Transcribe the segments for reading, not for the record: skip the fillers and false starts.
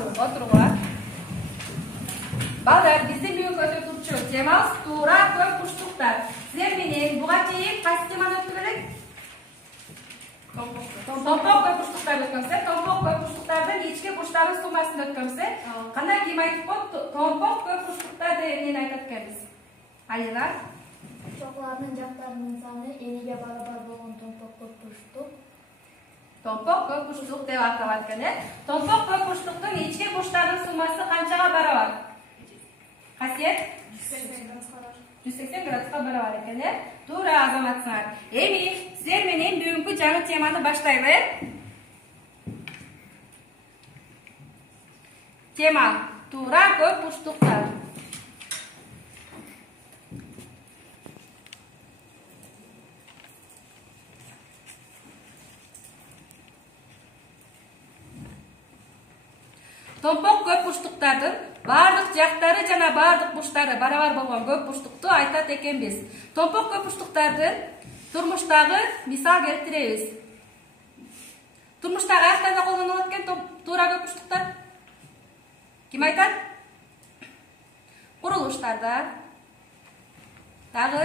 Oturgular. Балдар, биздин бүгүнкү өтүрүүчү темабыз туура көп бурчтуктар. Силер менен буга чейин кайсы теманы өтүп элек? Томпок көп бурчтуктарды өткөнсүз. Томпок көп бурчтуктардын ички бурчтарынын суммасын өткөнсүз. Кандай ким айтып коет? Томпок көп бурчтуктар деп эмнени айтат экенбиз? Алина? Чоклардын жактарынын саны эниге барабар болгон томпок көп бурчтук. Томпок көп бурчтук деп аталат экен, э? Томпок көп бурчтуктун ички бурчтарынын суммасы канчага барабар? Касиет? 180 градуска барабар экен, э? Туура азаматсыңар. Эми силер менен бүгүнкү жаңы теманы баштайлы. Тема туура көп бурчтуктар. Томпок көп бурчтуктардын бардык жактары жана бардык бурчтары барабар болгон көп бурчтукту айтат экенбиз. Томпок көп бурчтуктардын турмуштагы мисал келтиребиз. Турмуштагы кайерде колдонулат экен туура көп бурчтуктар? Ким айтат? Курулуштарда. Дагы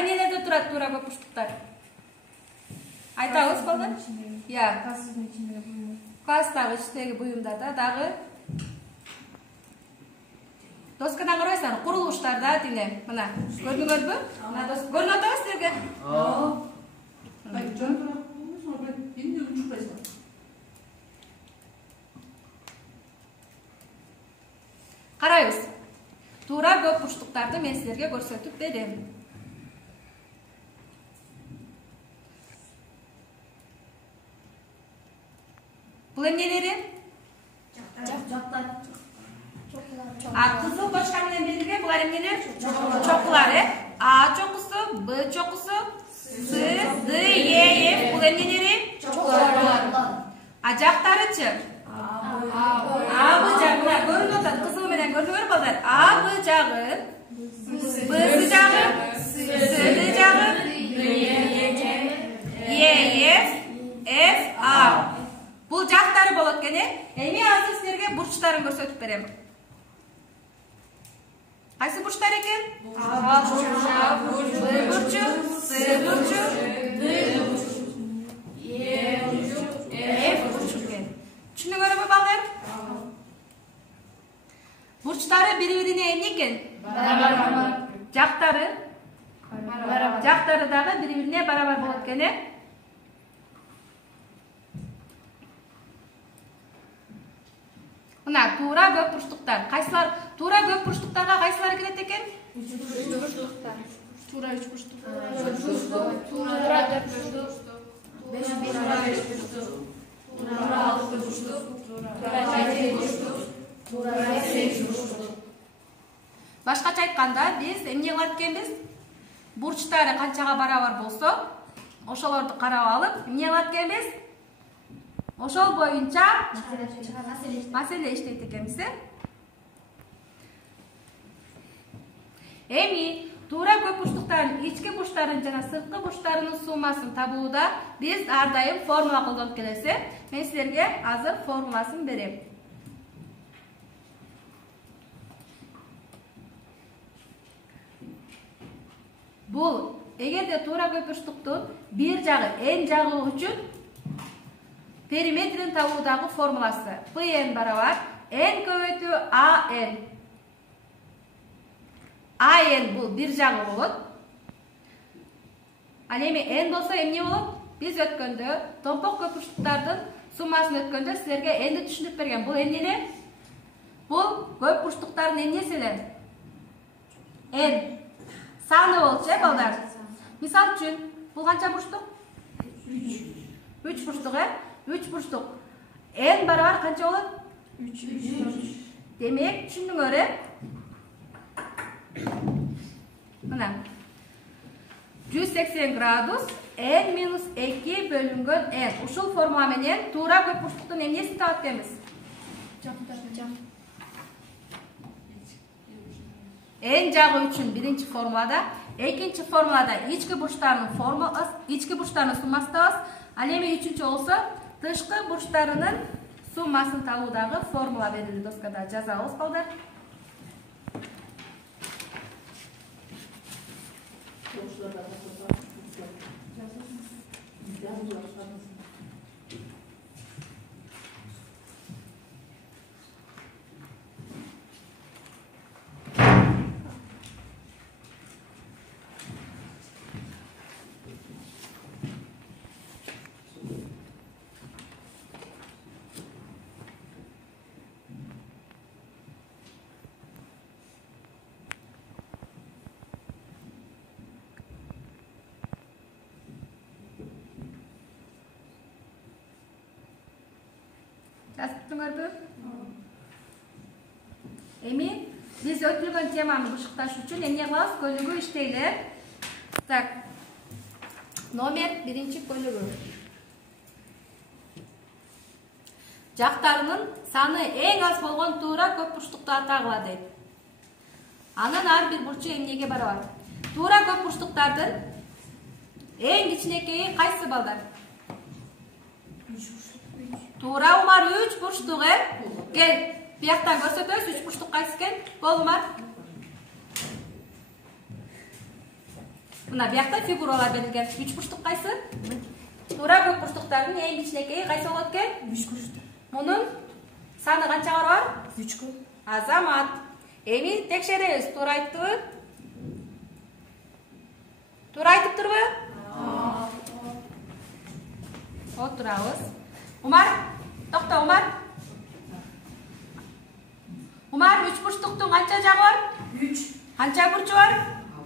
эмнелерде турат туура көп бурчтуктар? Айтабыз балдар? Класстагы ичтеги буюмдарда, дагы доскадан карайсыңар, курулуштарда тиле. Мына, көрдүңөрбү? Мына дос көрүнүп атабы силерге? Карайбыз. Туура көп бурчтуктарды мен силерге көрсөтүп берем. Бул эмнелери? Жактар. Кызыл точка менен белгилеген булар эмнелер? Чокулар, э? А чокусу, Б чокусу, С, Д, Е, Ф. Бул эмнелери? Чокулар. А жактарычы? А, Б жагы. Көрүнүп атат, кызыл менен көрдүңөр балдар. А, Б жагы, Б жагы, С жагы, Е, Ф, А. Бул жактары болот экен, э? Эми азыр силерге бурчтарын көрсөтүп берем. Кайсы бурчтар экен? А бурчу, Б бурчу, С бурчу, Д бурчу, Е бурчу, Ф бурчу экен. Түшүнүңөрбү балдар? Бурчтары бири-бирине эмне экен? Барабар. Жактары? Барабар. Жактары дагы бири-бирине барабар болот экен, э? Мына туура көп бурчтуктар. Кайсылар туура көп бурчтуктарга кайсылар кирет экен? Үч бурчтуктар. Туура 3 бурчтук. Туура 4 бурчтук. 5 бурчтук. Туура 6 бурчтук. Туура 7 бурчтук. Туура 8 бурчтук. Башкача айтканда, биз эмне кылат экенбиз? Бурчтары канчага барабар болсо, ошолорду карап алып, эмне кылат экенбиз? Ошол боюнча маселе иштейт экенбиз, э? Эми туура көп бурчтуктардын ички бурчтарын жана сырткы бурчтарынын суммасын табууда биз ар дайым формула колдонуп келебиз, э? Мен силерге азыр формуласын берем. Бул эгерде туура көп бурчтуктун бир жагы n жагы үчүн периметрин табуудагы формуласы. Pn барабар n көбөйтүү an. An бул бир жагы болот. Ал эми n болсо эмне болот? Биз өткөндө томпок көп бурчтуктардын суммасын өткөндө силерге n-ди түшүндүрүп берген. Бул эмнелер? Бул көп бурчтуктардын эмнеселер? N саны болчу, э, балдар? Мисал үчүн, бул канча бурчтук? 3 бурчтук, э? 3 бурчтук. N барабар канча болот? 3. Демек, түшүндүңөр, э? Мына. 180 градус n минус 2 бөлүнгөн n. Ушул формула менен туура көп бурчтуктун эмнесин табат экенбиз? N жагы үчүн биринчи формулада, экинчи формулада ички бурчтардын суммасы табабыз. Ал эми үчүнчү болсо тышкы бурчтарынын суммасын табуудагы формула берилди. Доскада жазабыз балдар. Жазыптыңарбы? Эми биз өтүлгөн теманы бушукташ үчүн эмне кылабыз? Көлүгү иштейлер. Так. Номер 1 көлүгү. Жактарынын саны эң аз болгон туура көп бурчтукту атагыла дейт. Анын ар бир бурчу эмнеге барабар? Туура көп бурчтуктардын эң кичинекейи кайсы балдар? Туура Умар 3 бурчтук, Кел, бияктан көрсөтөбүз 3 бурчтук кайсы экен? Бол Умар. Мына биякта фигуралар берилген. 3 бурчтук кайсы? Туура көп бурчтуктардын эң кичинекейи кайсы болот экен? 3 бурчтук. Мунун саны канчага бар? 3. Азамат. Эми текшеребиз. Туура айттыбы? Туура айтыптырбы? Отурабыз. Умар, токто Умар. Умар 3 бурчтуктун канча жагы бар? 3. Канча бурчу бар?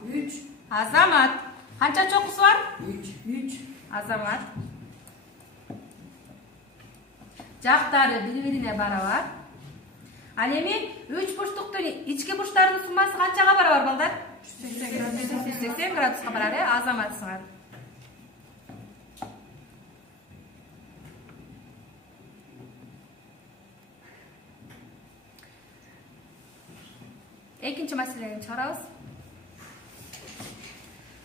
3. Азамат. Канча чокусу бар? 3. Азамат. Жактары бири-бирине барабар. Ал эми 3 бурчтуктун ички бурчтарынын суммасы канчага барабар балдар? 180 градуска барар, Азамат сыңар. Экинчи маселени чыгарабыз.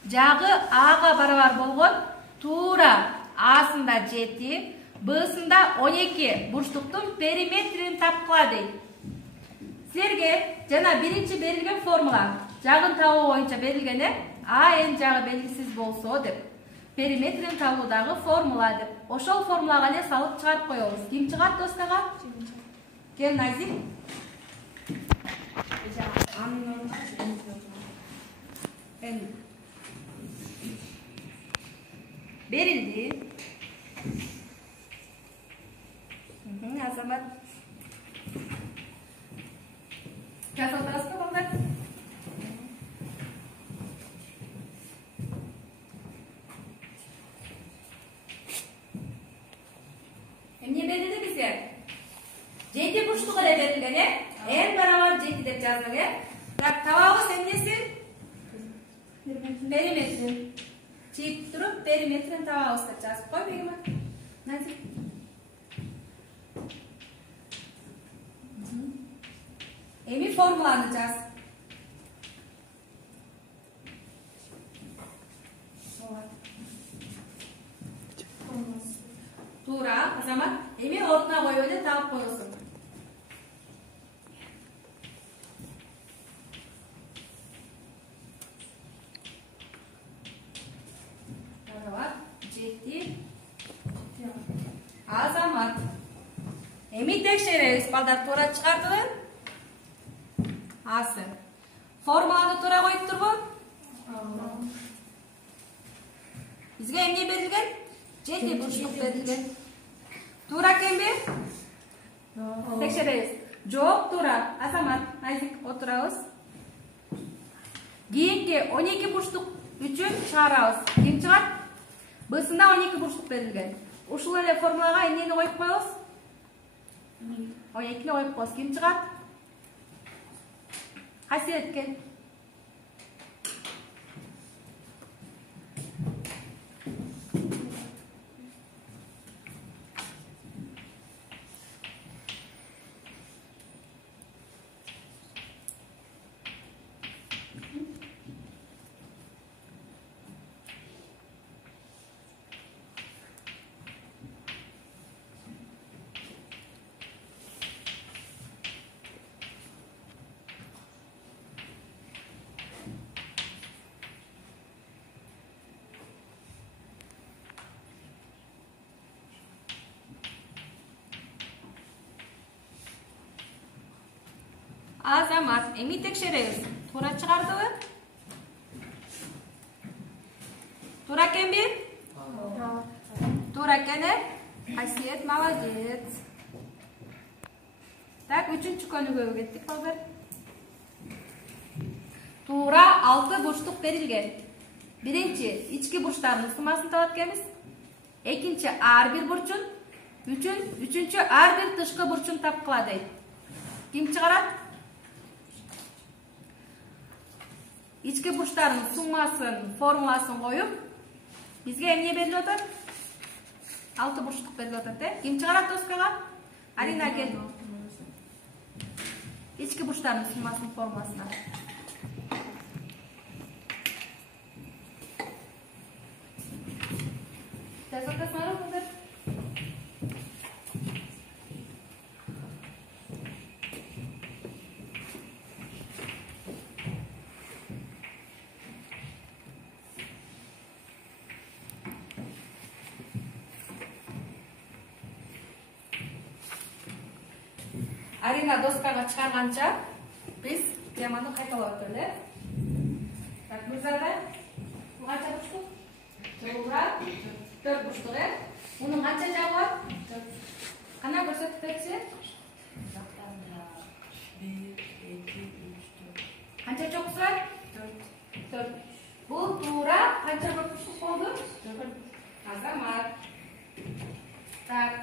Жагы Ага барабар болгон туура Асында 7, Бсында 12 бурчтуктун периметрин тапкыла дейт. Силерге жана биринчи берилген формула жагын табуу боюнча берилген, А эң жагы белгисиз болсо деп. Периметрин табуудагы формула деп. Ошол формулага эле салып чыгарып коебуз. Ким чыгат доскага? Кел Назик. Берилди. Азамат. Жазып отырасызбы балдар? Эмне берилди бизге? 7 бурчтук эле берилген, N барабар 7 деп жаздык, Так, табабыз эмнесин? Периметрин. Чийип туруп, периметрин табабыз деп жазып кой бегима. Назик. Эми формуланы жаз. Туура, Азамат. Эми ордуна коюп эле табып коесуң. Азамат. Эми текшеребиз, балдар туура чыгардыбы? Асы. Формуланы туура коюптурбу? Бизге эмне берилген? 7 бурчтук берилген. Туура экенби? Текшеребиз. Жок, туура. Азамат, Назик отурабыз. Кийинки 12 бурчтук үчүн чыгарабыз. Ким чыгат? Бсында 12 бурчтук берилген. Ушул эле формулага эмнени коюп коебуз? 12-ни коюп коебуз. Ким чыгат? Касиетке. Азамат, эми текшеребиз. Туура чыгардыбы? Туура экенби? Туура экен. Асиет, молодец. Так, үчүнчү көнүгүүгө кеттик балдар. Туура 6 бурчтук берилген. Биринчи ички бурчтардын суммасын табат экенбиз. Экинчи ар бир бурчун, үчүнчү ар бир тышкы бурчун тапкыла дейт. Ким чыгарат? Ички бурчтардын суммасын, формуласын коюп, бизге эмне берилип атат? 6 бурчтук берилип атат, Ким чыгарат доскага? Арина кел. Ички бурчтардын суммасынын формуласына. Арина доскага чыгарганча биз теманы кайталап өтөлү. Так, Гүлзада, бул канча бурчтук? Туура 4 бурчтук, Мунун канча жагы бар? 4. Кана көрсөтүп берчи? 1, 2, 3, 4. Канча чокусу бар? 4. Бул туура канча бурчтук болду? 4. Азамат. Так.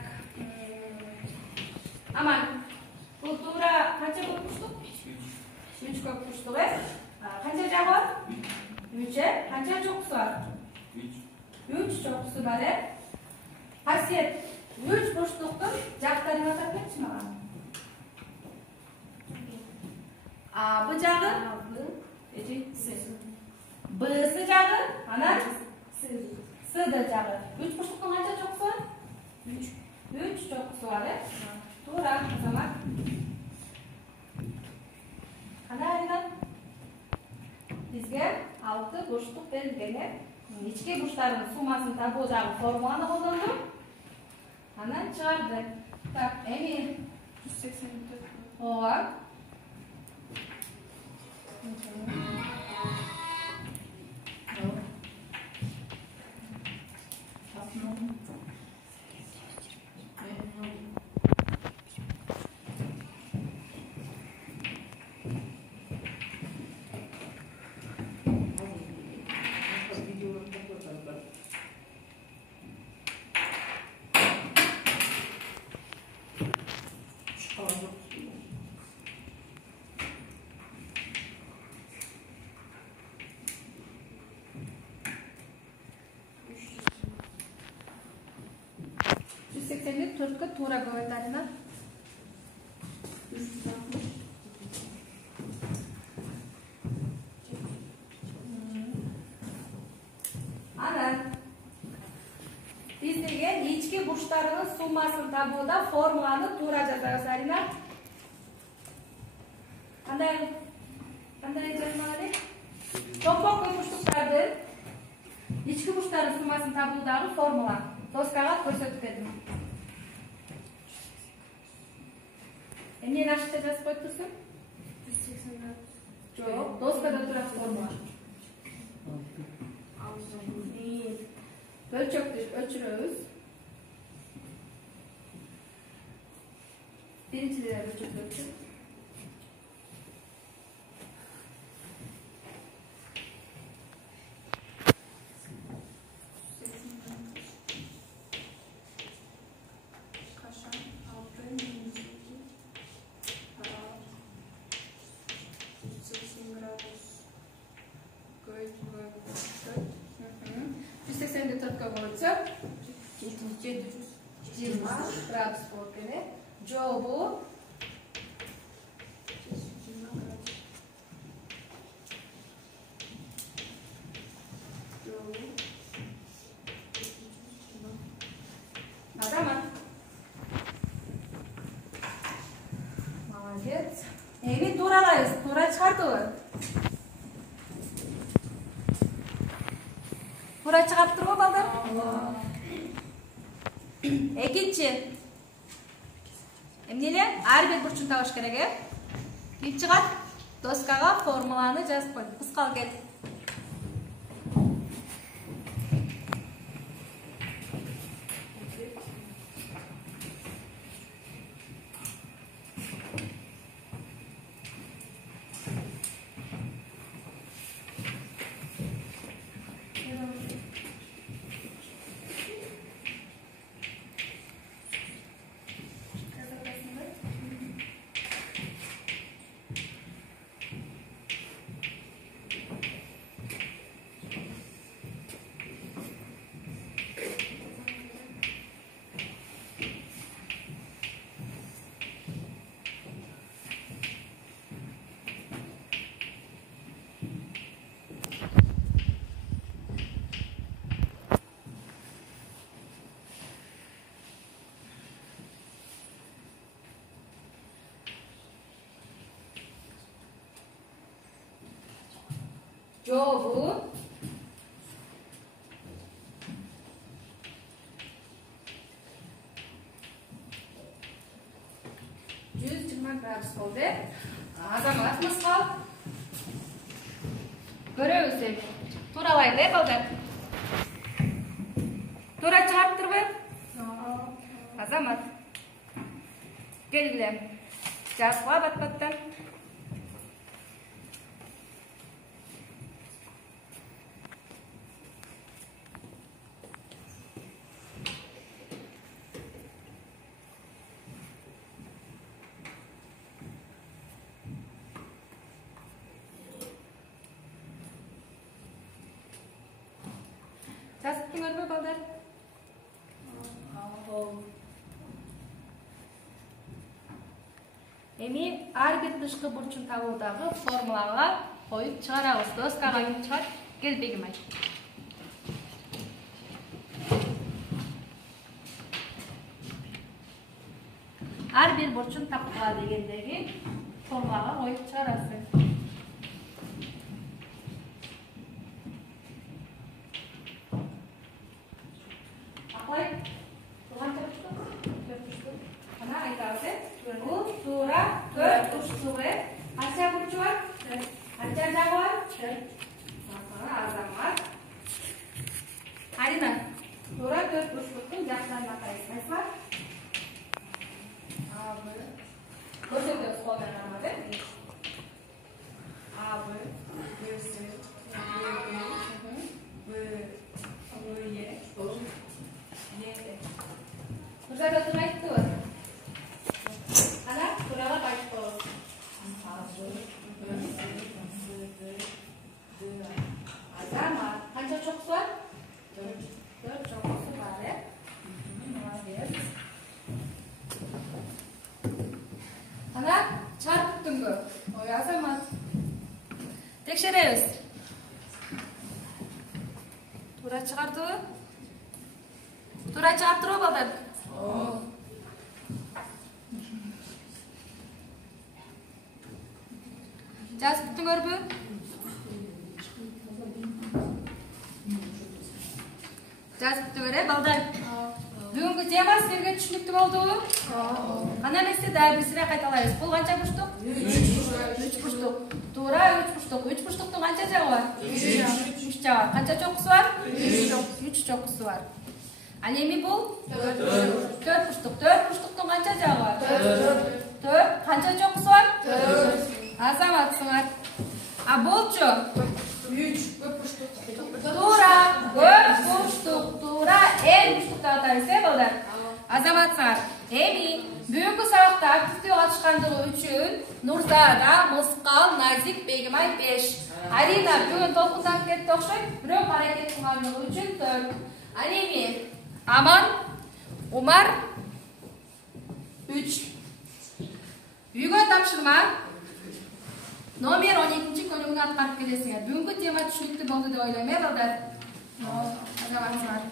Аман. Бул туура канча бурчтук? 3 көк бурчтук, Канча жагы бар? 3, Канча чокусу бар? 3 чокусу бар, Асиет, 3 бурчтуктун жактарын атап берчи мага. А Б жагы? Б'сы жагы, анан С жагы. 3 бурчтуктун канча чокусу бар? 3 чокусу бар, Туура, Азамат. Кана Арина? Бизге 6 бурчтук берилген, ички бурчтардын суммасын табуу жагы формуланы колдондук. Анан чыгарды. Так, эми 184. Ооба. Төрткө туура көбөйт Арина. Анан биз деген ички бурчтардын суммасын табууда формуланы туура жазабыз Арина. Кандай жазмалы? Топок бурчтуктардын ички бурчтардын суммасын табуудагы формула. Доскага көрсөтүп бердим. Эмнени ашыкча жазып коюп турсуң? 184. Жок, доскада турат формула. Бөлчөктү өчүрөбүз. Биринчиден бөлчөктү. Градус болуп келет. Жообу Азамат. Молодец. Эми тууралайбыз. Туура чыгардыбы? Туура чыгап турбу балдар? Экинчи. Эмне эле? Ар бир бурчун табыш керек, Ит чыгат. Доскага формуланы жазып кой. Кыскал кет. Jobu 120 gradus oldu. Azamat mısal? Görüyoruz evi. Turalaydı hep aldı. Tura çıkarttır mı? Azamat. Geldim. Cevapla bat battan. Жазып түңөрбө балдар? Эми ар бир тышкы бурчун табуудагы формулага коюп чыгарабыз. Доскага чыгар. Кел Бегим айт. Ар бир бурчун тапкыла дегендеги формулага коюп чыгарасың. Tura 4 uçtuğu. Kaça burcu var? Kaça da var? Azamat. Arina. Tura 4 uçtuğun jaklarına qaysi var? A, B. Ko'rsatib qo'llanadi. A, B, B, C, B, B, Y, Y. Ko'rsatib aytdi. Ana, kurala başlıyor. Azamat. Kaç çok su var? 4 çok su var ya. Ana, çarpıttın mı? O Azamat. Tekşeriyoruz. Tura çıkarttı. Tura çıkarttı o balık. Жазып түңөрбү? Жазып түңөрө балдар. Бүгүнкү тема силерге түшүнүктүү болдубу? Кана эмесе дагы бир сыйра кайталайбыз. Бул канча бурчтук? 3 бурчтук. Туура 3 бурчтук. 3 бурчтуктун канча жагы бар? 3 жагы. Канча чокусу бар? 3 чокусу бар. Ал эми бул 4 бурчтук. 4 бурчтуктун канча жагы бар? 4. Канча чокусу бар? 4. Азаматсыңар. А болчу? 3. Тура. Көп бурчтук. Тура эн бурчтукту атайбыз, балдар. Азаматсыңар. Эми бүгүнкү сабакта активдүү катышкандыгы үчүн Нурзада, Мыскал, Назик, Бегимай 5. Арина бүгүн толкунданып кетти окшойт. Бирок аракет кылгандыгы үчүн 4. Ал эми Аман, Умар 3. Үйгө тапшырма. Номер 12-ci bölümünü atkarıp gelesiniz. Bugünkü tema düşünüklü oldu da oylamaya balдар. Azamatsınlar.